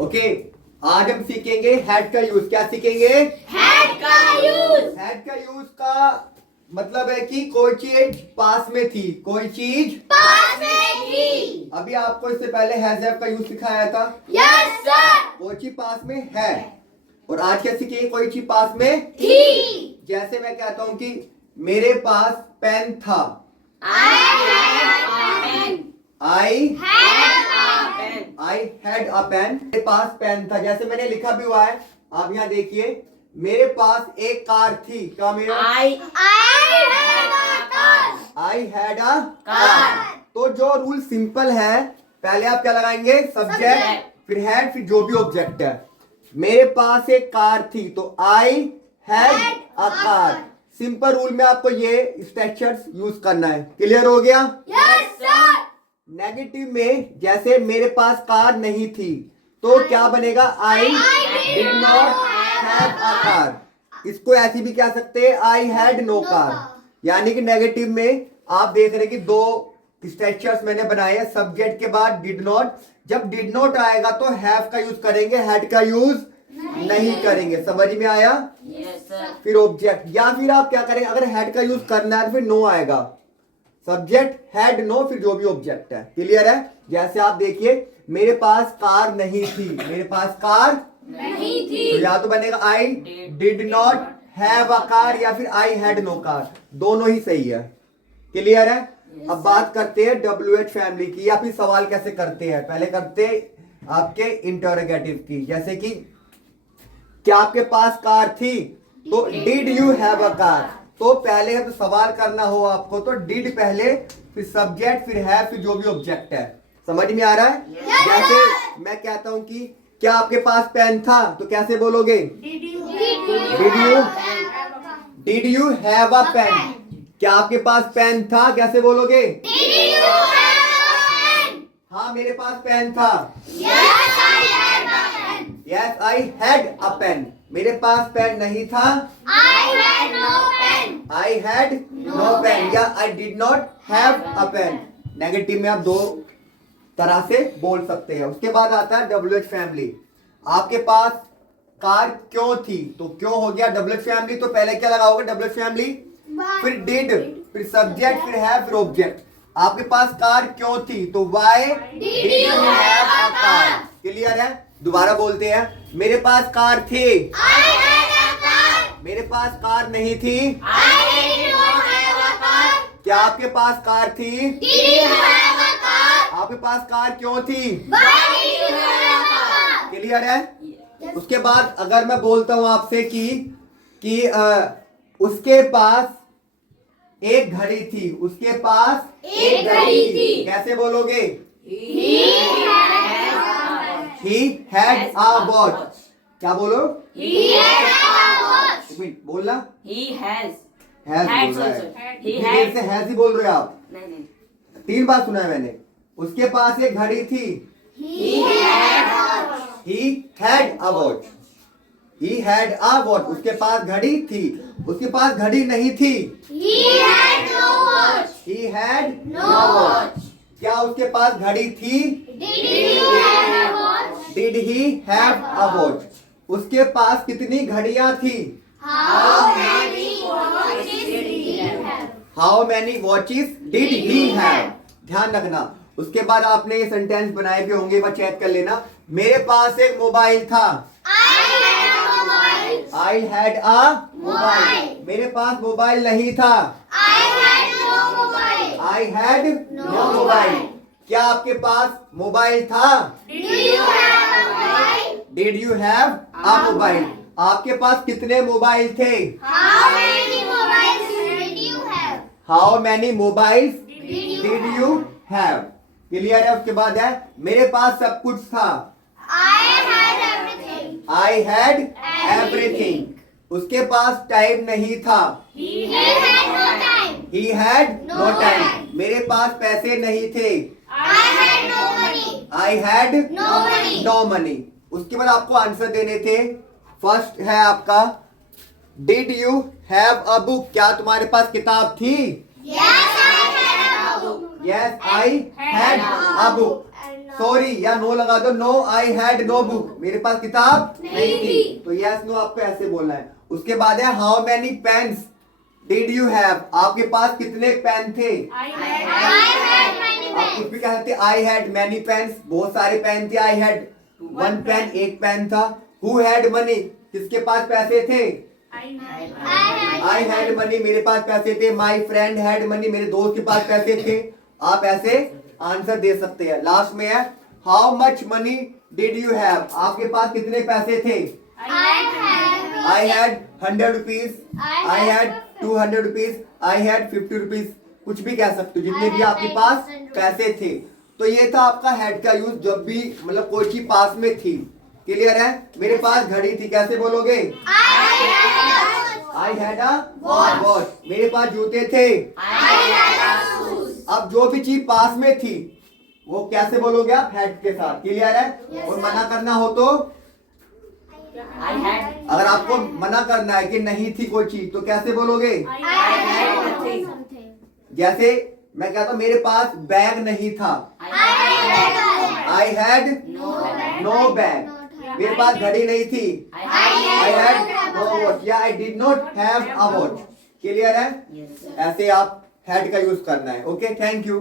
Okay आज हम सीखेंगे हैड का यूज। क्या सीखेंगे? हैड का यूज। हैड का यूज का मतलब है कि कोई चीज पास में थी, कोई चीज पास में थी। अभी आपको इससे पहले हैज हैव का यूज सिखाया था। Yes sir. कोई चीज पास में है। और आज क्या सीखेंगे? कोई चीज पास में थी। जैसे मैं कहता हूं कि मेरे पास पेन था। I had a pen. मेरे पास पेन था। जैसे मैंने लिखा भी हुआ है, आप यहाँ देखिए, मेरे पास एक कार थी। क्या मेरा? आई हैड अ कार। तो जो रूल सिंपल है, पहले आप क्या लगाएंगे? सब्जेक्ट, फिर हैड, फिर जो भी ऑब्जेक्ट है। मेरे पास एक कार थी तो आई had a car. Simple rule में आपको ये स्ट्रक्चर्स यूज करना है। क्लियर हो गया? Yes sir. नेगेटिव में जैसे मेरे पास कार नहीं थी तो क्या बनेगा? आई did not have a car. इसको ऐसे भी कह सकते हैं, आई हैड नो कार। यानी कि नेगेटिव में आप देख रहे हैं कि दो स्ट्रक्चर्स मैंने बनाए हैं। सब्जेक्ट के बाद डिड नॉट। जब डिड नॉट आएगा तो हैव का यूज करेंगे, हैड का यूज नहीं करेंगे। समझ में आया? Yes sir. फिर ऑब्जेक्ट, या फिर आप क्या करेंगे? अगर हैड का यूज करना है तो फिर नो आएगा। सब्जेक्ट हैड नो, फिर जो भी ऑब्जेक्ट है। क्लियर है? जैसे आप देखिए, मेरे पास कार नहीं थी। मेरे पास कार नहीं तो थी। या तो बनेगा आई did not have a car या फिर आई हैड नो कार। दोनों ही सही है। क्लियर है? अब बात करते हैं WH फैमिली की, या फिर सवाल कैसे करते हैं। पहले करते हैं आपके इंटरोगेटिव की। जैसे कि क्या आपके पास कार थी? तो did you have a car. तो पहले अब सवाल करना हो आपको तो डिड पहले, फिर सब्जेक्ट, फिर है, फिर जो भी ऑब्जेक्ट है। समझ में आ रहा है? जैसे मैं कहता हूं कि क्या आपके पास पेन था, तो कैसे बोलोगे? Did you have a pen. क्या आपके पास पेन था? कैसे बोलोगे? हाँ मेरे पास पेन था। Yes I had a pen. मेरे पास पेन नहीं था। आई हैड नो पेन या I did not have a pen. Negative में आप दो तरह से बोल सकते हैं। उसके बाद आता है WH फैमिली। आपके पास कार क्यों थी? तो क्यों हो गया WH फैमिली। तो पहले क्या लगाओगे? WH फैमिली, फिर डिड, फिर सब्जेक्ट, फिर है, फिर ऑब्जेक्ट। आपके पास कार क्यों थी? तो why did you have a car. Clear है? दोबारा बोलते हैं, मेरे पास कार थी। मेरे पास कार नहीं थी। क्या आपके पास कार थी? आपके पास कार क्यों थी? क्लियर है? उसके बाद अगर मैं बोलता हूं आपसे कि उसके पास एक घड़ी थी। उसके पास एक घड़ी थी। कैसे बोलोगे? He had a watch. क्या बोलो? एक मिनट बोलना। हैज बोल रहा है। इतनी देर से हैज ही बोल रहे हो आप। नहीं। 3 बार सुना है मैंने। उसके पास एक घड़ी थी। He had a watch. He had a watch. उसके पास घड़ी थी। उसके पास घड़ी नहीं थी। He had no watch. क्या उसके पास घड़ी थी? Did he have a watch? उसके पास कितनी घड़ियां थी? How many watches did he have? ध्यान रखना। उसके बाद आपने ये सेंटेंस बनाए भी होंगे, मैं चेक कर लेना। मेरे पास एक मोबाइल था। I had a mobile. मेरे पास मोबाइल नहीं था। I had no mobile. क्या आपके पास मोबाइल था? Did you have a mobile. आपके पास कितने मोबाइल थे? How many mobiles did you have? Clear है? उसके बाद है, मेरे पास सब कुछ था। I had everything. उसके पास टाइम नहीं था। He had no time. मेरे पास पैसे नहीं थे। I had no money. उसके बाद आपको आंसर देने थे। फर्स्ट है आपका, did you have a book. क्या तुम्हारे पास किताब थी? Yes, I had a book. Sorry या नो लगा दो, no I had no book, मेरे पास किताब नहीं थी। तो यस नो आपको ऐसे बोलना है। उसके बाद है how many pens did you have, आपके पास कितने पेन थे। I had many आप कुछ भी कह सकते आई हैड मैनी पेन्स, बहुत सारे पेन थे। आई हैड वन पेन, एक पेन था। हु हैड मनी, किसके पास पैसे थे। आई हैड मनी, मेरे पास पैसे थे। माई फ्रेंड हैड मनी, मेरे दोस्त के पास पैसे थे। आप ऐसे आंसर दे सकते हैं। लास्ट में है how much money did you have, आपके पास कितने पैसे थे। I had 100 rupees, I had 200 rupees, I had 50 rupees, कुछ भी कह सकते हो, जितने भी आपके पास पैसे थे। तो ये था आपका हैड का यूज जब भी मतलब कोई चीज पास में थी। क्लियर है। मेरे पास घड़ी थी, कैसे बोलोगे। आई हैड अ वॉच, मेरे पास जूते थे। अब जो भी चीज पास में थी वो कैसे बोलोगे आप, हैड के साथ। क्लियर है। और मना करना हो तो I had अगर आपको मना करना है कि नहीं थी कोई चीज तो कैसे बोलोगे। जैसे मैं कहता हूं मेरे पास बैग नहीं था, आई हैड नो बैग। मेरे पास घड़ी नहीं थी, आई हैड नो वॉच, या I did not have a watch. Clear है। Yes, sir. ऐसे आप हैड का यूज करना है। Okay, thank you.